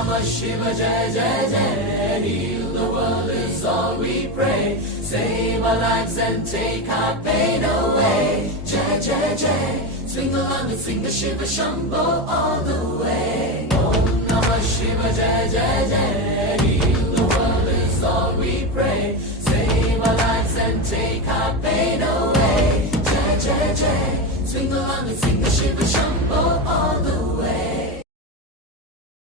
Namah Shiva Jai Jai Jai. Heal the world is all we pray. Save our lives and take our pain away. Jai Jai Jai. Swing along and sing the Shiva Shambho all the way. Om Namah Shiva Jai Jai Jai. Heal the world is all we pray. Save our lives and take our pain away. Jai Jai Jai. Swing along and sing the Shiva Shambho all the way.